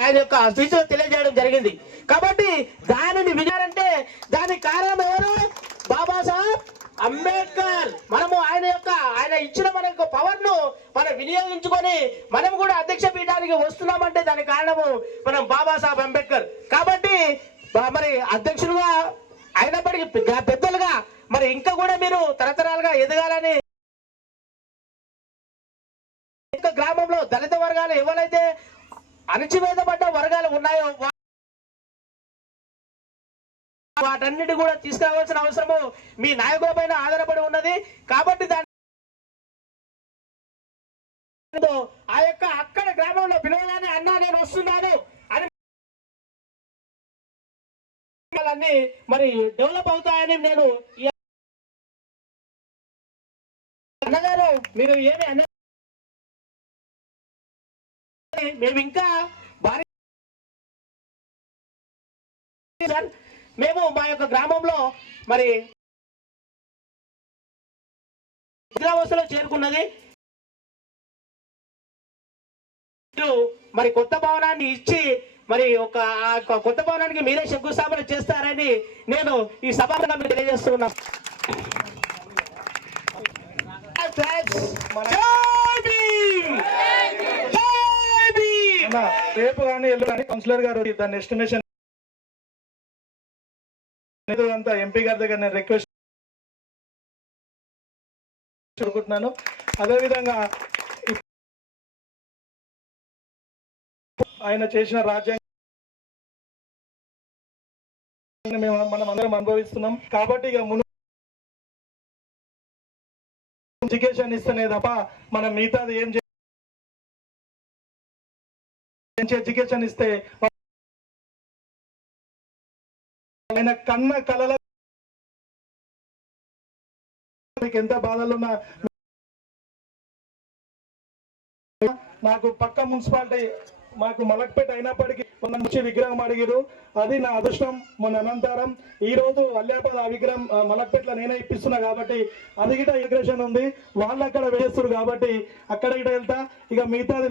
ఆయన యొక్క స్పీచ్ తెలియజేయడం జరిగింది. కాబట్టి దానిని వినాలంటే దానికి కారణం ఎవరు? బాబాసాహెబ్ అంబేద్కర్. మనము ఆయన ఇచ్చిన మన యొక్క పవర్ ను మనం వినియోగించుకొని మనం కూడా అధ్యక్ష పీఠానికి వస్తున్నామంటే దానికి కారణము మనం బాబాసాహెబ్ అంబేద్కర్. కాబట్టి మరి అధ్యక్షులుగా అయినప్పటికీ పెద్దలుగా మరి ఇంకా కూడా మీరు తరతరాలుగా ఎదగాలని గ్రామంలో దళిత వర్గాలు ఎవరైతే అణచివేతపడ్డ వర్గాలు ఉన్నాయో వాటన్నిటి కూడా తీసుకురావాల్సిన అవసరము మీ నాయకుల పైన ఆధారపడి ఉన్నది. కాబట్టి దాని ఆ యొక్క అక్కడ గ్రామంలో పిలవగానే అన్నా నేను వస్తున్నాను అని అన్ని మరి డెవలప్ అవుతాయని నేను అన్నగారు మీరు ఏమి అన్న మేము ఇంకా భారీ మేము మా యొక్క గ్రామంలో మరి నిద్రావస్థలో చేరుకున్నది. మరి కొత్త భవనాన్ని ఇచ్చి మరి ఒక కొత్త భవనానికి మీరే శంకుస్థాపన చేస్తారని నేను ఈ సభలో తెలియజేస్తున్నాను. రేపు కానీ ఎల్లు కానీ కౌన్సిలర్ గారు దాని ఎస్టిమేషన్ అంతా ఎంపీ గారి దగ్గర నేను రిక్వెస్ట్ అనుకుంటున్నాను. అదేవిధంగా ఆయన చేసిన రాజ్యాంగం మనం అందరం అనుభవిస్తున్నాం. కాబట్టి ఇక ఎడ్యుకేషన్ ఇస్తేనే తప్ప మనం మిగతాది ఏం ఎడ్యుకేషన్ ఇస్తే ఆయన కన్న కళల మీకు ఎంత బాధలున్నా నాకు పక్క మున్సిపాలిటీ మాకు మలక్పేట అయినప్పటికీ మొన్న నుంచి విగ్రహం అడిగారు. అది నా అదృష్టం. మొన్న అనంతరం ఈ రోజు అల్లాపద ఆ విగ్రహం మలక్పేటలో నేనే ఇప్పిస్తున్నా కాబట్టి అది గిట ఇగ్రేషన్ ఉంది. వాళ్ళు అక్కడ వేస్తారు కాబట్టి అక్కడ గిట వెళ్తా. ఇక మిగతాది